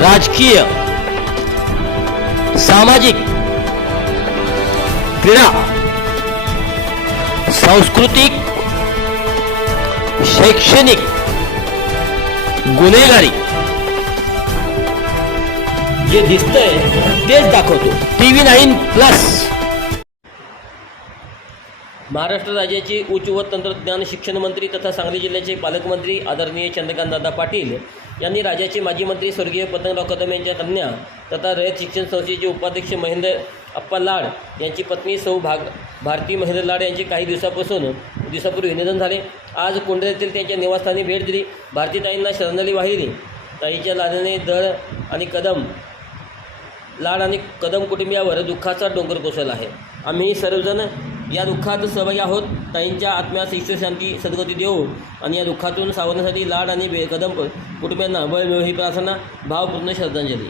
राजकीय सामाजिक क्रीडा सांस्कृतिक शैक्षणिक गुन्हेगारी. जे दिसतंय तेच दाखवतो. T V nine plus. Maharashtra राज्याचे उच्च व तंत्रज्ञान शिक्षण मंत्री तथा सांगली जिल्ह्याचे पालकमंत्री आदरणीय चंद्रकांतदादा पाटील यांनी राज्याचे माजी मंत्री स्वर्गीय पतंगराव कदम यांच्या कन्या तथा रयत शिक्षण संस्थेचे उपाध्यक्ष महेंद्र अप्पा लाड यांची पत्नी सौ भाग भारती महेंद्र लाड यांचे काही दिवसापासून दिवसापूर्वी निधन झाले. आज कोंढरे येथील त्यांच्या निवासस्थानी भेट दिली. भारतीताईंना श्रद्धांजली वाहिली. ताईच्या लादने दळ आणि कदम लाड आणि कदम कुटुंबियावर दुःखाचा डोंगर कोसळला आहे. आम्ही सर्वजण या दुःखात सहभागी आहोत. ताईंच्या आत्म्यास ईश्वर शांती सद्गती देऊ. आणि या दुःखातून सावरण्यासाठी लाड आणि बे- कदम कुटुंबियांना बळ मिळू ही प्रार्थना भावपूर्ण श्रद्धांजली.